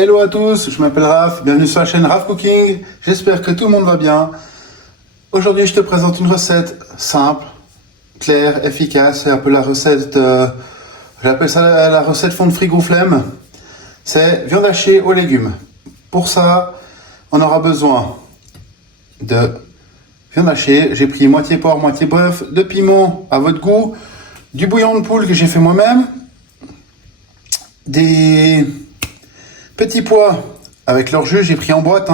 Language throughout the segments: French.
Hello à tous, je m'appelle Raph, bienvenue sur la chaîne Raph Cooking, j'espère que tout le monde va bien. Aujourd'hui je te présente une recette simple, claire, efficace, c'est un peu la recette, j'appelle ça la recette fond de frigo flemme. C'est viande hachée aux légumes. Pour ça, on aura besoin de viande hachée, j'ai pris moitié porc, moitié bœuf, de piment à votre goût, du bouillon de poule que j'ai fait moi-même, des petits pois avec leur jus, j'ai pris en boîte,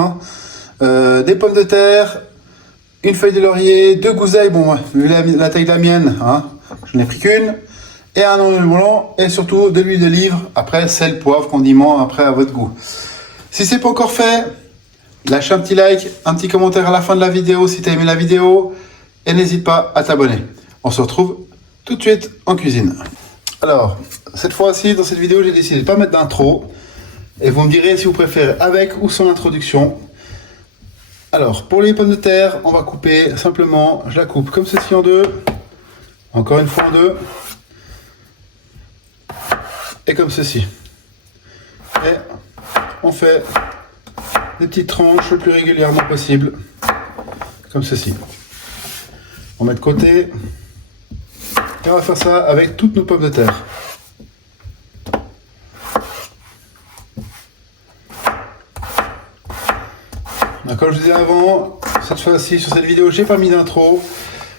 des pommes de terre, une feuille de laurier, 2 gouseilles, bon, vu la taille de la mienne, je n'ai pris qu'une, et un oignon blanc, et surtout de l'huile d'olive, après sel, poivre, condiment, après à votre goût. Si c'est pas encore fait, lâche un petit like, un petit commentaire à la fin de la vidéo si tu as aimé la vidéo, et n'hésite pas à t'abonner. On se retrouve tout de suite en cuisine. Alors, cette fois-ci, dans cette vidéo, j'ai décidé de ne pas mettre d'intro. Et vous me direz si vous préférez avec ou sans l'introduction. Alors, pour les pommes de terre, on va couper simplement, je la coupe comme ceci en deux. Encore une fois en deux. Et comme ceci. Et on fait des petites tranches le plus régulièrement possible. Comme ceci. On met de côté. Et on va faire ça avec toutes nos pommes de terre. Comme je vous disais avant, cette fois-ci sur cette vidéo, j'ai pas mis d'intro.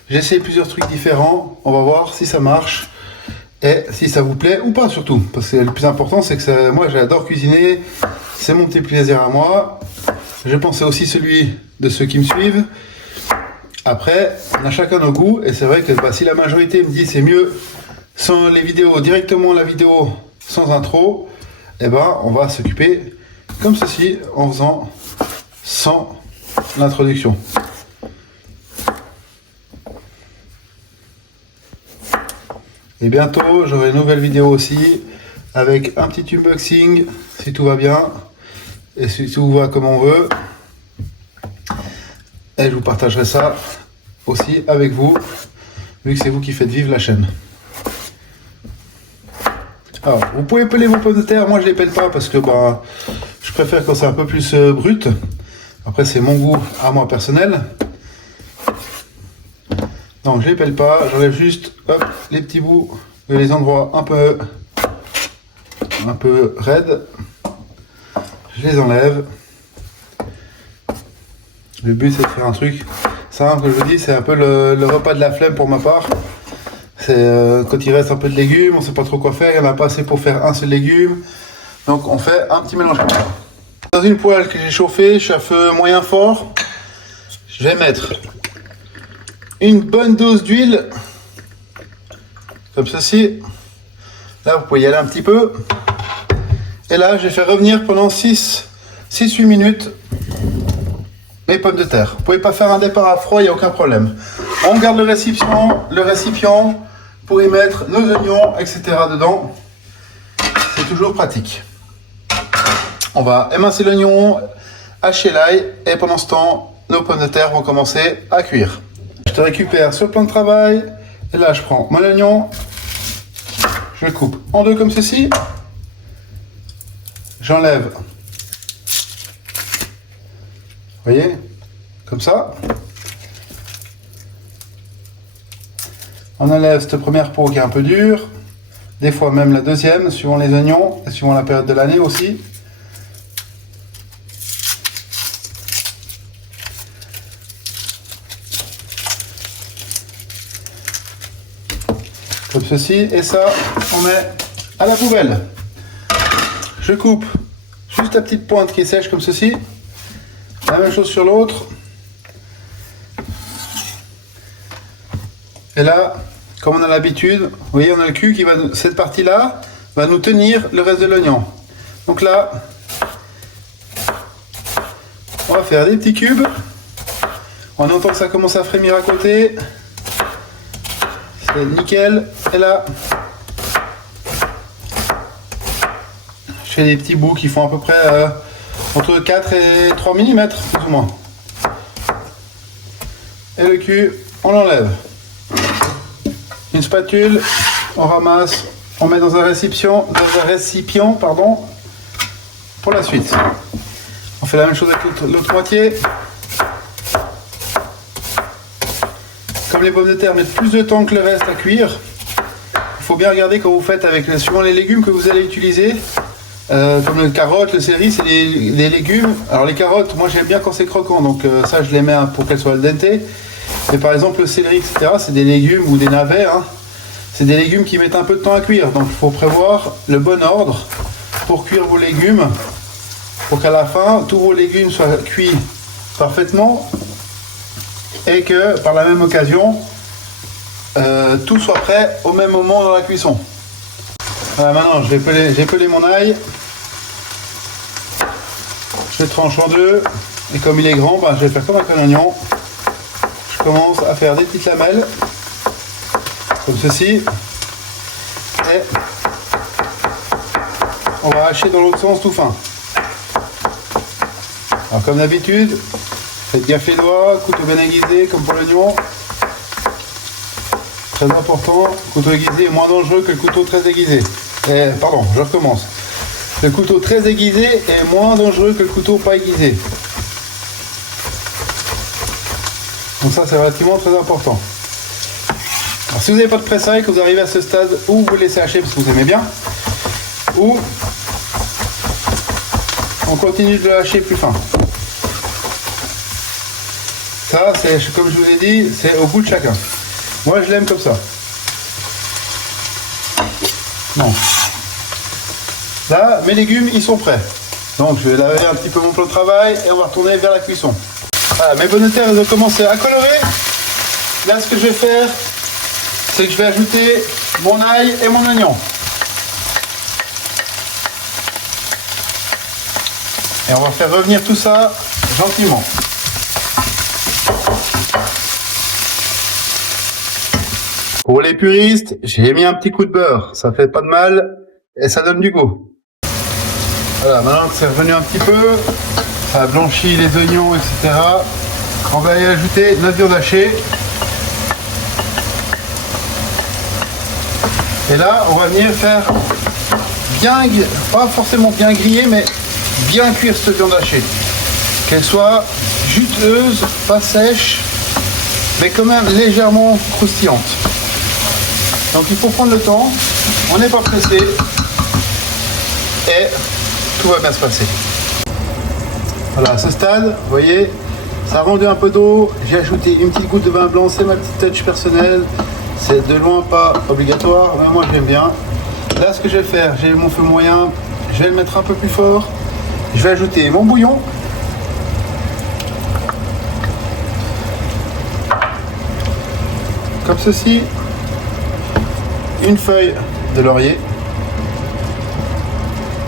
J'ai essayé plusieurs trucs différents. On va voir si ça marche et si ça vous plaît ou pas surtout. Parce que le plus important, c'est que moi j'adore cuisiner. C'est mon petit plaisir à moi. Je pensais aussi celui de ceux qui me suivent. Après, on a chacun nos goûts. Et c'est vrai que si la majorité me dit c'est mieux sans les vidéos, directement la vidéo sans intro, eh ben on va s'occuper comme ceci en faisant sans l'introduction. Et bientôt j'aurai une nouvelle vidéo aussi avec un petit unboxing si tout va bien et si tout va comme on veut, et je vous partagerai ça aussi avec vous vu que c'est vous qui faites vivre la chaîne. Alors vous pouvez peler vos pommes de terre, moi je les pèle pas parce que je préfère quand c'est un peu plus brut. Après, c'est mon goût à moi personnel. Donc, je les pèle pas. J'enlève juste les petits bouts, les endroits un peu raides. Je les enlève. Le but, c'est de faire un truc simple, que je vous dis. C'est un peu le repas de la flemme pour ma part. C'est quand il reste un peu de légumes, on ne sait pas trop quoi faire. Il n'y en a pas assez pour faire un seul légume. Donc, on fait un petit mélange comme ça. Dans une poêle que j'ai chauffée, je suis à feu moyen fort, je vais mettre une bonne dose d'huile, comme ceci. Là, vous pouvez y aller un petit peu. Et là, je vais faire revenir pendant 6-8 minutes mes pommes de terre. Vous ne pouvez pas faire un départ à froid, il n'y a aucun problème. On garde le récipient pour y mettre nos oignons, etc. dedans. C'est toujours pratique. On va émincer l'oignon, hacher l'ail, et pendant ce temps, nos pommes de terre vont commencer à cuire. Je te récupère sur le plan de travail, et là je prends mon oignon, je le coupe en deux comme ceci, j'enlève, vous voyez, comme ça. On enlève cette première peau qui est un peu dure, des fois même la deuxième, suivant les oignons, et suivant la période de l'année aussi. Comme ceci, et ça on met à la poubelle. Je coupe juste la petite pointe qui est sèche comme ceci, la même chose sur l'autre, et là comme on a l'habitude, vous voyez, on a le cul qui va, cette partie là va nous tenir le reste de l'oignon. Donc là on va faire des petits cubes, on entend que ça commence à frémir à côté. C'est nickel. Et là, je fais des petits bouts qui font à peu près entre 4 et 3 mm, plus ou moins. Et le cul, on l'enlève. Une spatule, on ramasse, on met dans un récipient, pour la suite. On fait la même chose avec l'autre moitié. Comme les pommes de terre mettent plus de temps que le reste à cuire, il faut bien regarder quand vous faites avec suivant les légumes que vous allez utiliser. Comme les carottes, le céleri, c'est des légumes. Alors les carottes, moi j'aime bien quand c'est croquant, donc ça je les mets pour qu'elles soient al dente. Mais par exemple le céleri, etc., c'est des légumes ou des navets. Hein. C'est des légumes qui mettent un peu de temps à cuire, donc il faut prévoir le bon ordre pour cuire vos légumes, pour qu'à la fin tous vos légumes soient cuits parfaitement et que par la même occasion tout soit prêt au même moment dans la cuisson. Voilà, maintenant j'ai pelé mon ail, je le tranche en deux et comme il est grand, je vais faire comme avec un oignon. Je commence à faire des petites lamelles comme ceci et on va hacher dans l'autre sens tout fin. Alors comme d'habitude, faites gaffe les doigts, couteau bien aiguisé comme pour l'oignon. Très important, couteau aiguisé est moins dangereux que le couteau très aiguisé. Pardon, je recommence. Le couteau très aiguisé est moins dangereux que le couteau pas aiguisé. Donc ça c'est relativement très important. Alors, si vous n'avez pas de pressaille, que vous arrivez à ce stade où vous laissez hacher parce que vous aimez bien, ou on continue de le hacher plus fin. Ça, c'est comme je vous ai dit, c'est au goût de chacun. Moi, je l'aime comme ça. Bon. Là, mes légumes, ils sont prêts. Donc, je vais laver un petit peu mon plan de travail et on va retourner vers la cuisson. Voilà, mes pommes de terre, elles ont commencé à colorer. Là, ce que je vais faire, c'est que je vais ajouter mon ail et mon oignon. Et on va faire revenir tout ça gentiment. Pour les puristes, j'ai mis un petit coup de beurre. Ça fait pas de mal et ça donne du goût. Voilà, maintenant que c'est revenu un petit peu, ça a blanchi les oignons, etc. On va y ajouter notre viande hachée. Et là, on va venir faire bien, pas forcément bien griller, mais bien cuire cette viande hachée. Qu'elle soit juteuse, pas sèche, mais quand même légèrement croustillante. Donc il faut prendre le temps, on n'est pas pressé et tout va bien se passer. Voilà, à ce stade, vous voyez, ça a rendu un peu d'eau, j'ai ajouté une petite goutte de vin blanc, c'est ma petite touch personnelle, c'est de loin pas obligatoire, mais moi j'aime bien. Là ce que je vais faire, j'ai mon feu moyen, je vais le mettre un peu plus fort, je vais ajouter mon bouillon. Comme ceci, une feuille de laurier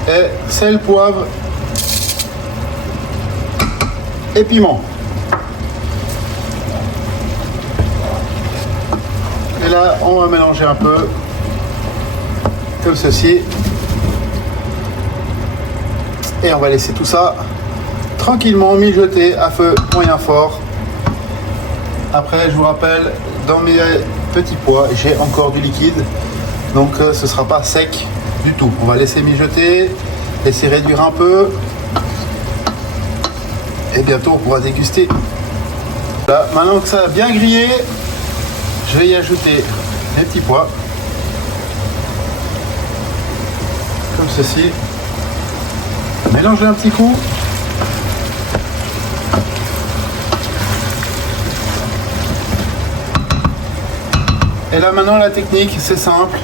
et sel, poivre et piment. Et là, on va mélanger un peu comme ceci et on va laisser tout ça tranquillement mijoter à feu moyen fort. Après, je vous rappelle, dans mes petits pois, j'ai encore du liquide, donc ce sera pas sec du tout. On va laisser mijoter, laisser réduire un peu, et bientôt on pourra déguster. Là, maintenant que ça a bien grillé, je vais y ajouter les petits pois, comme ceci. Mélanger un petit coup. Et là maintenant la technique c'est simple,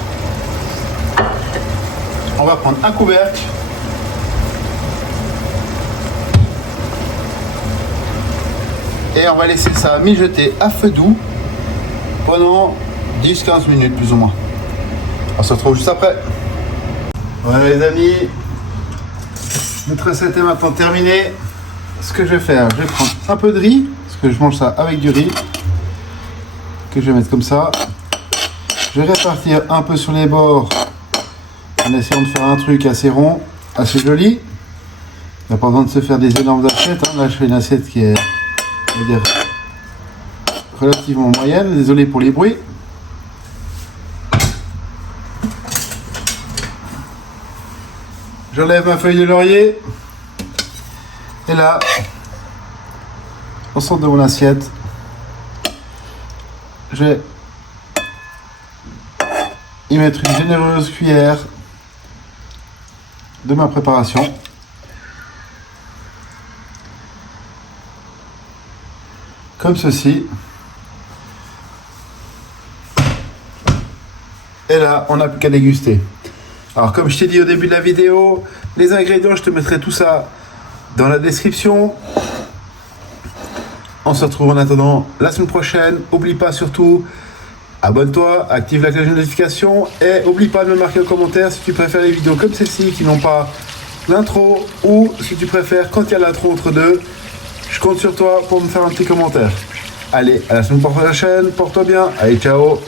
on va prendre un couvercle et on va laisser ça mijoter à feu doux pendant 10-15 minutes plus ou moins. On se retrouve juste après. Voilà les amis, notre recette est maintenant terminée. Ce que je vais faire, je vais prendre un peu de riz, parce que je mange ça avec du riz, que je vais mettre comme ça. Je vais répartir un peu sur les bords en essayant de faire un truc assez rond, assez joli. Il n'y a pas besoin de se faire des énormes assiettes. Hein. Là, je fais une assiette qui est, on va dire, relativement moyenne. Désolé pour les bruits. J'enlève ma feuille de laurier. Et là, au centre de mon assiette, je vais y mettre une généreuse cuillère de ma préparation. Comme ceci. Et là, on n'a plus qu'à déguster. Alors, comme je t'ai dit au début de la vidéo, les ingrédients, je te mettrai tout ça dans la description. On se retrouve en attendant la semaine prochaine. N'oublie pas surtout, abonne-toi, active la cloche de notification et n'oublie pas de me marquer en commentaire si tu préfères les vidéos comme celle-ci qui n'ont pas l'intro ou si tu préfères quand il y a l'intro entre deux. Je compte sur toi pour me faire un petit commentaire. Allez, à la semaine prochaine, porte-toi bien. Allez, ciao!